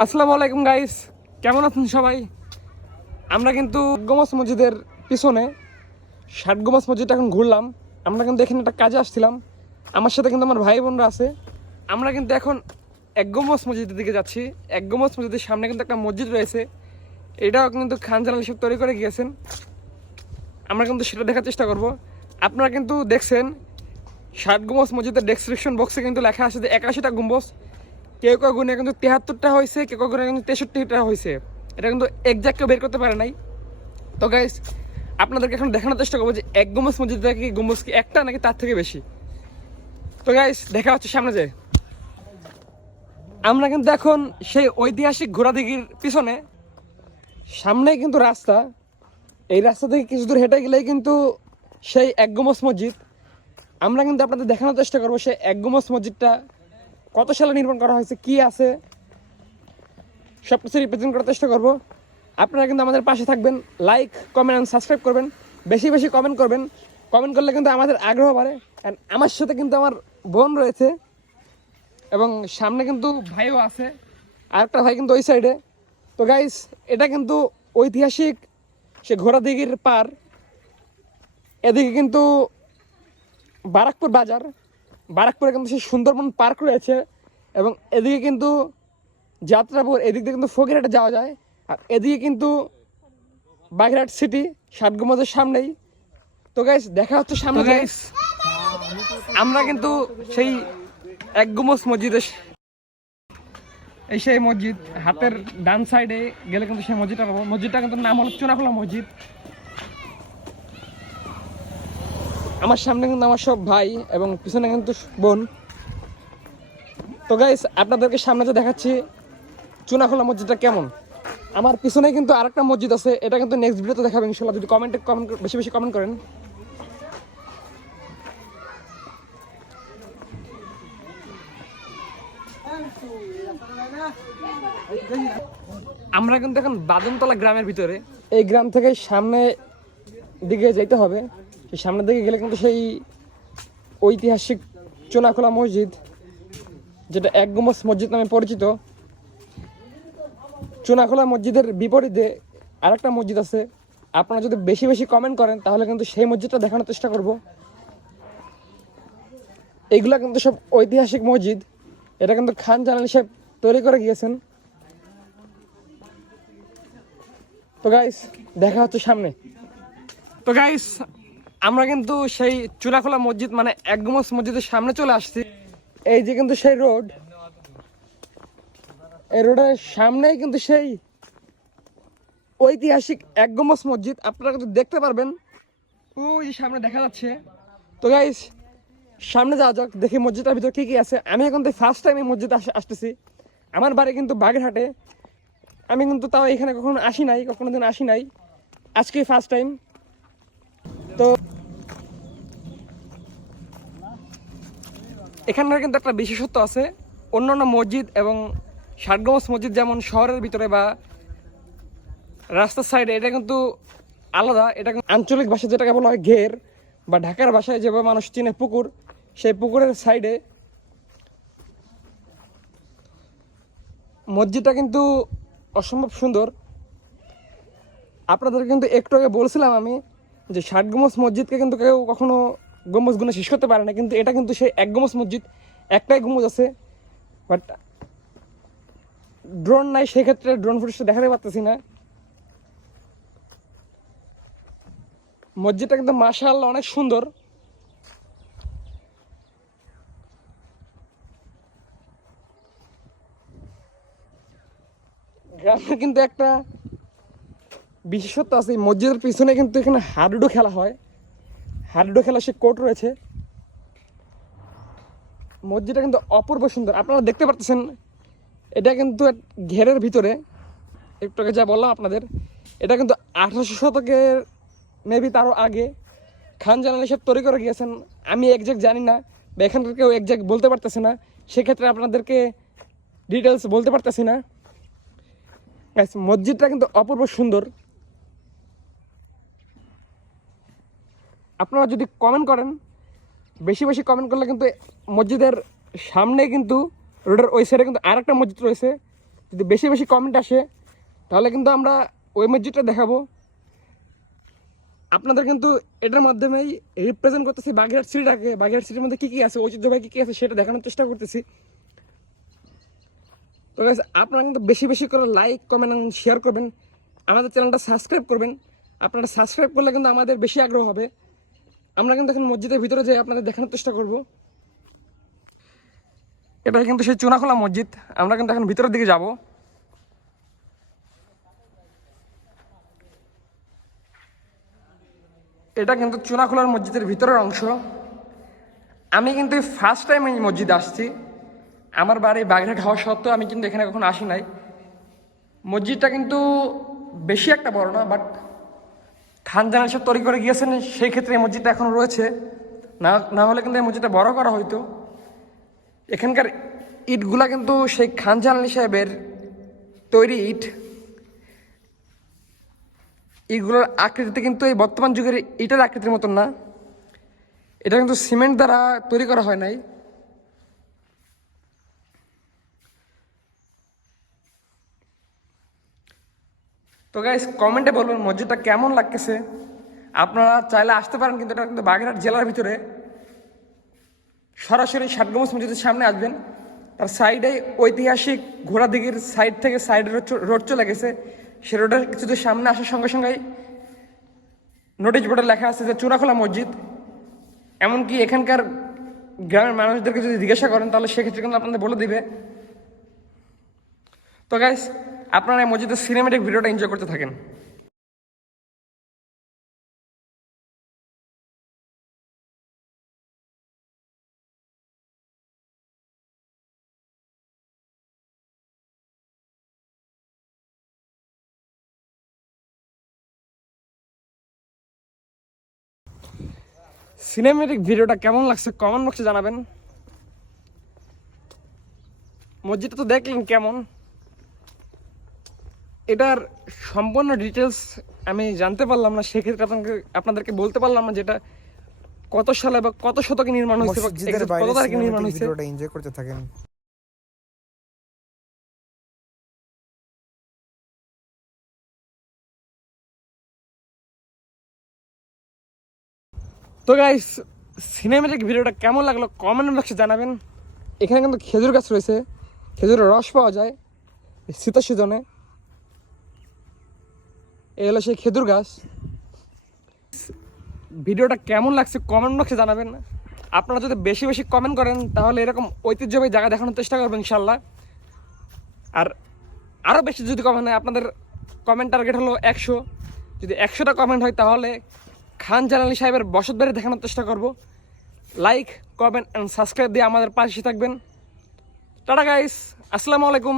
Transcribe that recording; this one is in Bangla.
আসসালামু আলাইকুম গাইস কেমন আছেন সবাই? আমরা কিন্তু গোমাস মসজিদের পিছনে ষাট গোমাস মসজিদ এখন ঘুরলাম। আমরা কিন্তু এখানে একটা কাজে আসছিলাম। আমার সাথে কিন্তু আমার ভাই বোনরা আছে। আমরা কিন্তু এখন এক গোমাস মসজিদের দিকে যাচ্ছি। এক গোমাস মসজিদের সামনে কিন্তু একটা মসজিদ রয়েছে। এটাও কিন্তু খান জালাল সব তৈরি করে গিয়েছেন। আমরা কিন্তু সেটা দেখার চেষ্টা করব। আপনারা কিন্তু দেখছেন ষাট গম্বজ মসজিদের ডেসক্রিপশন বক্সে কিন্তু লেখা আছে যে একাশিটা গম্বজ। কেউ কেউ গুণে কিন্তু তেহাত্তরটা হয়েছে, কেউ কেউ গুণে কিন্তু তেষট্টিটা হয়েছে। এটা কিন্তু একজ্যাক্ট কেউ বের করতে পারে নাই। তো গাইস আপনাদেরকে এখন দেখানোর চেষ্টা করব যে এক গম্বজ মসজিদ কি গম্বজ কি একটা নাকি তার থেকে বেশি। তো গাইস দেখা হচ্ছে সামনে যে আমরা কিন্তু এখন সেই ঐতিহাসিক ঘোড়াদিঘির পিছনে, সামনেই কিন্তু রাস্তা। এই রাস্তা থেকে কিছু দূর হেঁটে গেলেই কিন্তু সেই এক মসজিদ। আমরা কিন্তু আপনাদের দেখানোর চেষ্টা করব সেই এক মসজিদটা কত সালে নির্মাণ করা হয়েছে, কি আছে সব কিছু রিপ্রেজেন্ট করার চেষ্টা করব। আপনারা কিন্তু আমাদের পাশে থাকবেন লাইক কমেন্ট অ্যান্ড সাবস্ক্রাইব করবেন, বেশি বেশি কমেন্ট করবেন। কমেন্ট করলে কিন্তু আমাদের আগ্রহ বাড়ে অ্যান্ড আমার সাথে কিন্তু আমার বোন রয়েছে এবং সামনে কিন্তু ভাইও আছে, আরেকটা ভাই কিন্তু ওই সাইডে তো গাইস এটা কিন্তু ঐতিহাসিক, সে ঘোড়াদিঘির পার। এদিকে কিন্তু বারাকপুর বাজার বারাকপুরে কিন্তু সেই সুন্দরবন পার্ক রয়েছে এবং এদিকে কিন্তু যাত্রাপুর এদিক দিয়ে কিন্তু ফকিরহাটে যাওয়া যায়। আর এদিকে কিন্তু বাগেরহাট সিটি ষাটগম্বজের সামনেই। তো গাইস দেখা হচ্ছে সামনে গাইস আমরা কিন্তু সেই এক গুমস মসজিদের এই সেই মসজিদ হাতের ডান সাইডে গেলে কিন্তু সেই মসজিদটা পাবো। মসজিদটা কিন্তু নাম হলো চুনাখোলা মসজিদ। আমার সামনে কিন্তু আমার সব ভাই এবং পিছনে কিন্তু বোন। তো গাইস আপনাদেরকে সামনে যে দেখাচ্ছি, চুনাখোলা মসজিদটা কেমন? আমার পিছনে কিন্তু আরেকটা মসজিদ আছে, এটা কিন্তু নেক্সট ভিডিওতে দেখাবেন ইনশাল্লাহ যদি কমেন্টে কমেন্ট বেশি বেশি কমেন্ট করেন। আমরা কিন্তু এখন বাদনতলা গ্রামের ভিতরে। এই গ্রাম থেকে সামনে দিকে যেতে হবে। সামনের দিকে গেলে কিন্তু সেই ঐতিহাসিক চুনাখোলা মসজিদ, যেটা এক গুমস মসজিদ নামে পরিচিত। চুনাখোলা মসজিদের বিপরীতে আরেকটা মসজিদ আছে। আপনারা যদি বেশি বেশি কমেন্ট করেন, তাহলে কিন্তু সেই মসজিদটা দেখানোর চেষ্টা করব। এইগুলা কিন্তু সব ঐতিহাসিক মসজিদ। এটা কিন্তু খান জানাল সাহেব তৈরি করে গিয়েছেন। তো গাইস দেখা হচ্ছে সামনে। তো গাইস আমরা কিন্তু সেই চুলাখোলা মসজিদ মানে একগুমস মসজিদের সামনে চলে আসছি। এই যে কিন্তু সেই রোড। এই রোডের সামনেই কিন্তু সেই ঐতিহাসিক একগমস মসজিদ। আপনারা কিন্তু দেখতে পারবেন। ওই যে সামনে দেখা যাচ্ছে। তো গাইস সামনে যাওয়া যাক, দেখি মসজিদটার ভিতরে কী কী আছে। আমি এখন তো ফার্স্ট টাইম এই মসজিদে আস- আসতেছি। আমার বাড়ি কিন্তু বাগেরহাটে। আমি কিন্তু তাও এখানে কখনো আসি নাই, কখনো দিন আসি নাই। আজকে ফার্স্ট টাইম তো এখানকার কিন্তু একটা বিশেষত্ব আছে। অন্যান্য মসজিদ এবং ষাটগম্বজ মসজিদ যেমন শহরের ভিতরে বা রাস্তার সাইডে এটা কিন্তু আলাদা। এটা আঞ্চলিক ভাষায় যেটাকে বলা হয় ঘের বা ঢাকার ভাষায় যেভাবে মানুষ চিনে পুকুর, সেই পুকুরের সাইডে মসজিদটা কিন্তু অসম্ভব সুন্দর। আপনাদের কিন্তু একটু আগে বলছিলাম আমি যে ষাট মসজিদকে কিন্তু কেউ কখনো গম্বজ গুণে শেষ করতে পারে না, কিন্তু এটা কিন্তু সেই এক গম্বজ মসজিদ, একটাই গম্বুজ আছে বাট ড্রোন নাই, সেক্ষেত্রে ড্রোন ফুটেজটা দেখাতে পারতেছি না। মসজিদটা কিন্তু মাশাল অনেক সুন্দর। গ্রামে কিন্তু একটা বিশেষত্ব আছে মসজিদের পিছনে কিন্তু এখানে হাডুডু খেলা হয়। হাডুডু খেলা সে কোর্ট রয়েছে। মসজিদটা কিন্তু অপূর্ব সুন্দর। আপনারা দেখতে পারতেছেন, এটা কিন্তু ঘেরের ভিতরে। একটু যা বললাম আপনাদের, এটা কিন্তু আঠারোশো শতকের মেবি তারও আগে। খান জানাল সব তৈরি করে গিয়েছেন, আমি একজ্যাক্ট জানি না, বা এখানকার কেউ একজ্যাক্ট বলতে পারতেছে না, সেক্ষেত্রে আপনাদেরকে ডিটেলস বলতে পারতেছি না। মসজিদটা কিন্তু অপূর্ব সুন্দর। আপনারা যদি কমেন্ট করেন, বেশি বেশি কমেন্ট করলে কিন্তু মসজিদের সামনে কিন্তু রোডের ওই সাইডে কিন্তু আরেকটা মসজিদ রয়েছে। যদি বেশি বেশি কমেন্ট আসে, তাহলে কিন্তু আমরা ওই মসজিদটা দেখাবো। আপনাদের কিন্তু এটার মাধ্যমেই রিপ্রেজেন্ট করতেছি বাগেরহাট সিটিটাকে বাগেরহাট সিটির মধ্যে কী কী আছে? ঐতিহ্যবাহী কী কী আছে সেটা দেখানোর চেষ্টা করতেছি। তো আপনারা কিন্তু বেশি বেশি করে লাইক কমেন্ট শেয়ার করবেন। আমাদের চ্যানেলটা সাবস্ক্রাইব করবেন। আপনারা সাবস্ক্রাইব করলে কিন্তু আমাদের বেশি আগ্রহ হবে। আমরা কিন্তু এখন মসজিদের ভিতরে যাই আপনাদের দেখানোর চেষ্টা করব। এটা কিন্তু সেই চুনাখোলা মসজিদ। আমরা কিন্তু এখন ভিতরের দিকে যাব। এটা কিন্তু চুনাখোলার মসজিদের ভিতরের অংশ। আমি কিন্তু ফার্স্ট টাইম এই মসজিদে আসছি। আমার বাড়ি বাগেরহাট হওয়া সত্ত্বেও আমি কিন্তু এখানে কখনো আসি নাই। মসজিদটা কিন্তু বেশি একটা বড় না বাট খান জানাল সব তৈরি করে গিয়েছেন, সেই ক্ষেত্রে এই মসজিদটা এখনও রয়েছে। না না হলে কিন্তু এই মসজিদটা বড় করা হয়তো এখানকার ইটগুলা কিন্তু সেই খান জানালি সাহেবের তৈরি ইট। ইটগুলোর আকৃতিতে কিন্তু এই বর্তমান যুগের ইটের আকৃতির মতন না। এটা কিন্তু সিমেন্ট দ্বারা তৈরি করা হয় নাই। তো গাইস কমেন্টে বলবেন মসজিদটা কেমন লাগতেছে? আপনারা চাইলে আসতে পারেন, কিন্তু এটা কিন্তু বাগেরহাট জেলার ভিতরে। সরাসরি ষাটগম্বুজ মসজিদের সামনে আসবেন। তার সাইডে ঐতিহাসিক ঘোড়াদিঘির সাইড থেকে সাইডে রোড চলে গেছে। সে রোডের কিছু দূর সামনে আসার সঙ্গে সঙ্গেই নোটিশ বোর্ডে লেখা আছে যে চূড়াখোলা মসজিদ। এমনকি এখানকার গ্রামের মানুষদেরকে যদি জিজ্ঞাসা করেন, তাহলে সেক্ষেত্রে কিন্তু আপনাদের বলে দিবে। তো গাইস আপনারা মসজিদের সিনেমেটিক ভিডিওটা এনজয় করতে থাকেন। সিনেমেটিক ভিডিওটা কেমন লাগছে কমেন্ট বক্সে জানাবেন। মসজিদটা তো দেখলেন কেমন। এটার সম্পূর্ণ ডিটেলস আমি জানতে পারলাম না সেক্ষেত্রে আপনাকে আপনাদেরকে বলতে পারলাম না যেটা কত সালে বা কত শতকে নির্মাণ হয়েছে কত তারিখে নির্মাণ হয়েছে। ভিডিওটা এনজয় করতে থাকেন। তো গাইস সিনেমেটিক ভিডিওটা কেমন লাগল কমেন্ট বক্সে জানাবেন। এখানে কিন্তু খেজুর গাছ রয়েছে খেজুরের রস পাওয়া যায় শীতের সিজনে এই হলো সেই খেজুর গাছ। ভিডিওটা কেমন লাগছে কমেন্ট বক্সে জানাবেন। আপনারা যদি বেশি বেশি কমেন্ট করেন, তাহলে এরকম ঐতিহ্যবাহী জায়গা দেখানোর চেষ্টা করবেন ইনশাল্লাহ আর আরও বেশি যদি কমেন্ট হয়, আপনাদের কমেন্ট টার্গেট হলো একশো। যদি একশোটা কমেন্ট হয়, তাহলে খান জালালি সাহেবের বসত বাড়ি দেখানোর চেষ্টা করব। লাইক কমেন্ট অ্যান্ড সাবস্ক্রাইব দিয়ে আমাদের পাশে থাকবেন। টাটা গাইস আসসালামু আলাইকুম।